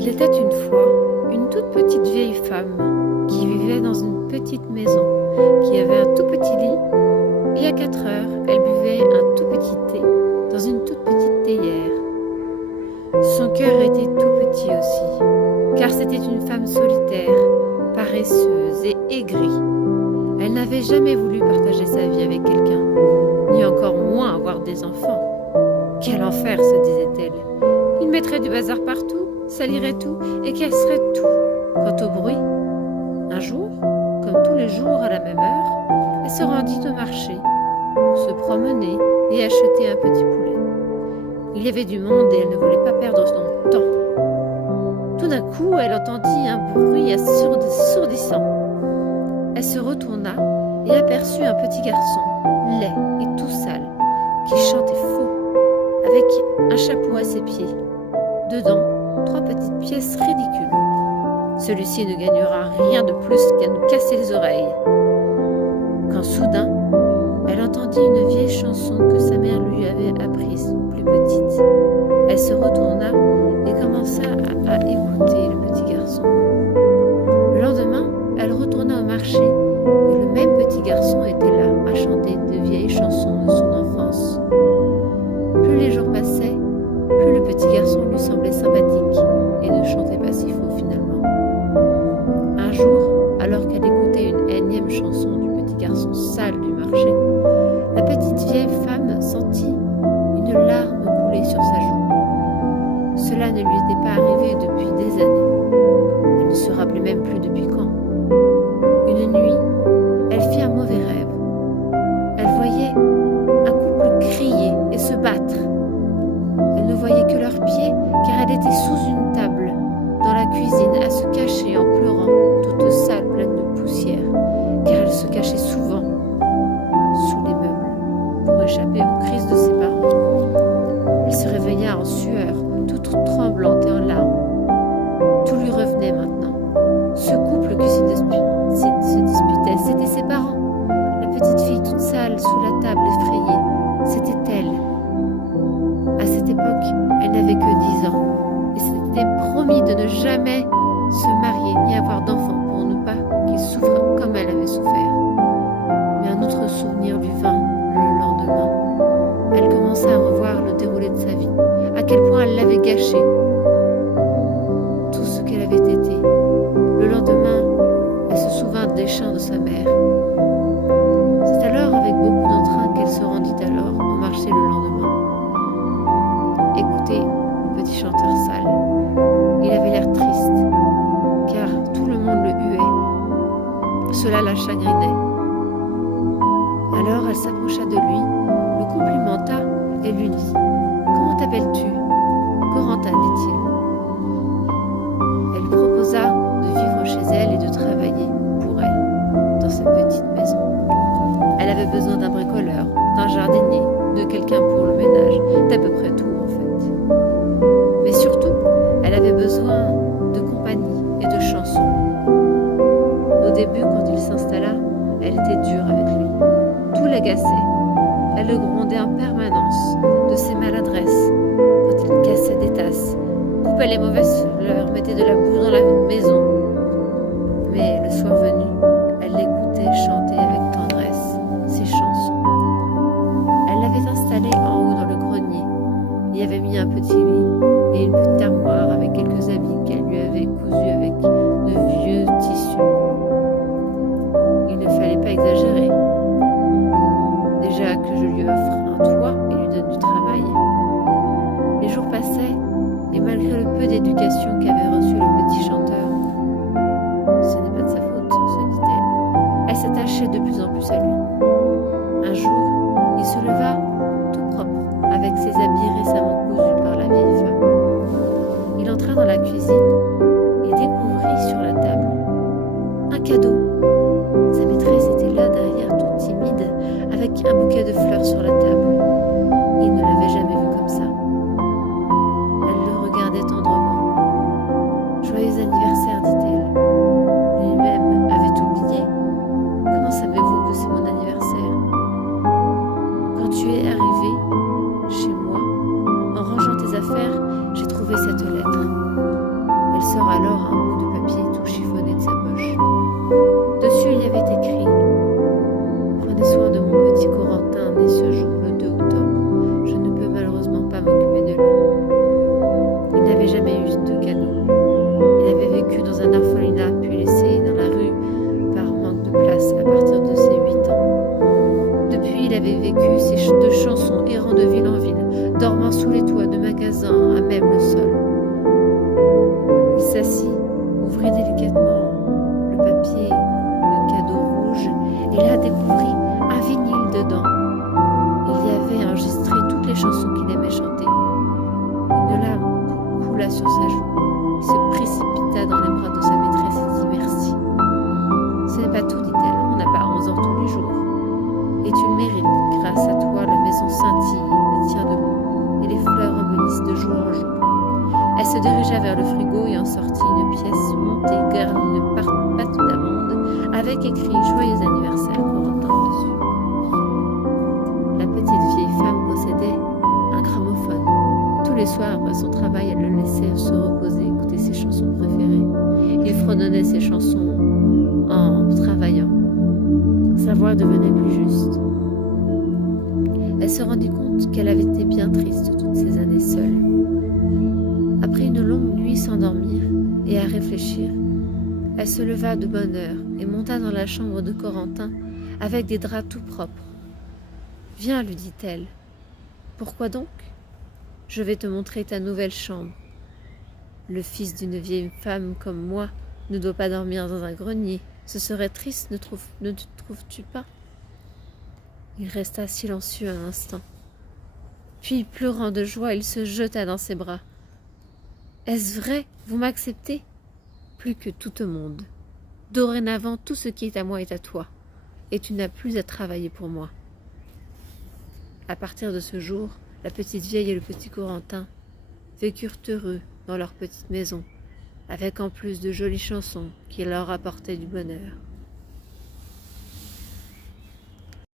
Il était une fois une toute petite vieille femme qui vivait dans une petite maison, qui avait un tout petit lit, et à 4 heures, elle buvait un tout petit thé dans une toute petite théière. Son cœur était tout petit aussi, car c'était une femme solitaire, paresseuse et aigrie. Elle n'avait jamais voulu partager sa vie avec quelqu'un, ni encore moins avoir des enfants. Quel enfer, se disait-elle. Il mettrait du bazar partout, salirait tout et casserait tout. Quant au bruit, un jour, comme tous les jours à la même heure, elle se rendit au marché pour se promener et acheter un petit poulet. Il y avait du monde et elle ne voulait pas perdre son temps. Tout d'un coup, elle entendit un bruit assourdissant. Elle se retourna et aperçut un petit garçon, laid et tout sale, qui chantait faux, avec un chapeau à ses pieds. Dedans, 3 petites pièces ridicules. Celui-ci ne gagnera rien de plus qu'à nous casser les oreilles. Quand soudain, elle entendit une vieille chanson que sa mère lui avait apprise, plus petite. Elle se retourna et commença à écouter le petit garçon. Le lendemain, elle retourna au marché et le même petit garçon était là à chanter de vieilles chansons de son enfance. Plus les jours passaient, plus le petit garçon lui semblait sympathique et ne chantait pas si faux finalement. Un jour, alors qu'elle écoutait une énième chanson du petit garçon sale du marché, la petite vieille femme sentit une larme couler sur sa joue. Cela ne lui était pas arrivé depuis des années. Elle ne se rappelait même plus depuis quand. Une nuit, elle fit un mauvais rêve. Elle voyait un couple crier et se battre. Elle ne voyait que leurs pieds car elle était sous une table, dans la cuisine, à se cacher en pleurant, toute sale, pleine de poussière, car elle se cachait souvent sous les meubles pour échapper aux crises de ses parents. Elle se réveilla en sueur, toute tremblante et en larmes. Tout lui revenait maintenant. Ce couple qui se disputait, c'était ses parents. La petite fille toute sale sous la table effrayée, c'était elle. À cette époque, elle n'avait que 10 ans et s'était promis de ne jamais se marier ni avoir d'enfants pour ne pas qu'il souffre comme elle avait souffert. Mais un autre souvenir lui vint le lendemain. Elle commença à revoir le déroulé de sa vie, à quel point elle l'avait gâché, tout ce qu'elle avait été. Le lendemain, elle se souvint des chants de sa mère. C'est alors avec beaucoup d'entrain qu'elle se rendit alors au marché le lendemain. Écoutez le petit chanteur sale. Il avait l'air triste, car tout le monde le huait. Cela la chagrinait. Alors elle s'approcha de lui, le complimenta et lui dit « Comment t'appelles-tu » ? « Corentin, dit-il. Elle lui proposa de vivre chez elle et de travailler pour elle, dans cette petite maison. Elle avait besoin d'un bricoleur, d'un jardinier, de quelqu'un pour le ménage, d'à peu près tout en fait. Mais surtout, elle avait besoin de compagnie et de chansons. Au début, quand il s'installa, elle était dure avec lui. Tout l'agaçait. Elle le grondait en permanence de ses maladresses, quand il cassait des tasses, coupait les mauvaises fleurs, mettait de la boue dans la maison. Mais le soir venu, elle l'écoutait chanter avec tendresse ses chansons. Elle l'avait installé en haut dans le grenier, y avait mis un petit lit et une petite armoire avec quelques habits qu'elle lui avait cousus avec de vieux tissus. Il ne fallait pas exagérer. Déjà que je lui offre un toit et lui donne du travail. Les jours passaient, et malgré le peu d'éducation qu'avait reçu le petit chanteur, ce n'est pas de sa faute, se dit-elle, elle s'attachait de plus en plus à lui. Un jour, il se leva tout propre, avec ses habits récemment cousus par la vieille femme. Il entra dans la cuisine et découvrit sur la table un cadeau. Sa maîtresse était là derrière, toute timide, avec un bouquet de fleurs sur la table. Il ne l'avait jamais vue comme ça. Elle le regardait tendrement. « Joyeux anniversaire, dit-elle. » Lui-même avait oublié. « Comment savez-vous que c'est mon anniversaire ? Quand tu es arrivé chez moi, en rangeant tes affaires, j'ai trouvé cette lettre. sort alors un bout de papier tout chiffonné de sa poche. Dessus, il y avait écrit: Prenez soin de mon petit Corentin né ce jour, le 2 octobre. Je ne peux malheureusement pas m'occuper de lui. Il n'avait jamais eu de cadeau. Il avait vécu dans un orphelinat, puis laissé dans la rue par manque de place à partir de ses 8 ans. Depuis, il avait vécu ses deux chansons, errant de ville en ville, dormant sous les toits de magasins, à même le sol. Il s'assit, ouvrit délicatement le papier de cadeau rouge et là découvrit un vinyle dedans. Il y avait enregistré toutes les chansons qu'il aimait chanter. Une larme coula sur sa joue. Il se précipita dans les bras de sa maîtresse et dit merci. Ce n'est pas tout, dit-elle, on n'a pas 11 ans tous les jours. Et tu le mérites, grâce à toi la maison scintille et tient debout, et les fleurs rebondissent de jour en jour. Elle se dirigea vers le frigo et en sortit une pièce montée garnie de pâte d'amande avec écrit Joyeux anniversaire Corentin dessus. La petite vieille femme possédait un gramophone. Tous les soirs après son travail, elle le laissait se reposer, écouter ses chansons préférées. Il fredonnait ses chansons en travaillant. Sa voix devenait plus juste. Elle se rendit compte qu'elle avait été bien triste toutes ces années seule. Après une longue nuit sans dormir et à réfléchir, elle se leva de bonne heure et monta dans la chambre de Corentin avec des draps tout propres. « Viens, lui dit-elle. « Pourquoi donc ? Je vais te montrer ta nouvelle chambre. Le fils d'une vieille femme comme moi ne doit pas dormir dans un grenier. Ce serait triste, ne trouves-tu pas ?» Il resta silencieux un instant. Puis, pleurant de joie, il se jeta dans ses bras. « Est-ce vrai ? Vous m'acceptez ? Plus que tout au monde. Dorénavant, tout ce qui est à moi est à toi, et tu n'as plus à travailler pour moi. » À partir de ce jour, la petite vieille et le petit Corentin vécurent heureux dans leur petite maison, avec en plus de jolies chansons qui leur apportaient du bonheur.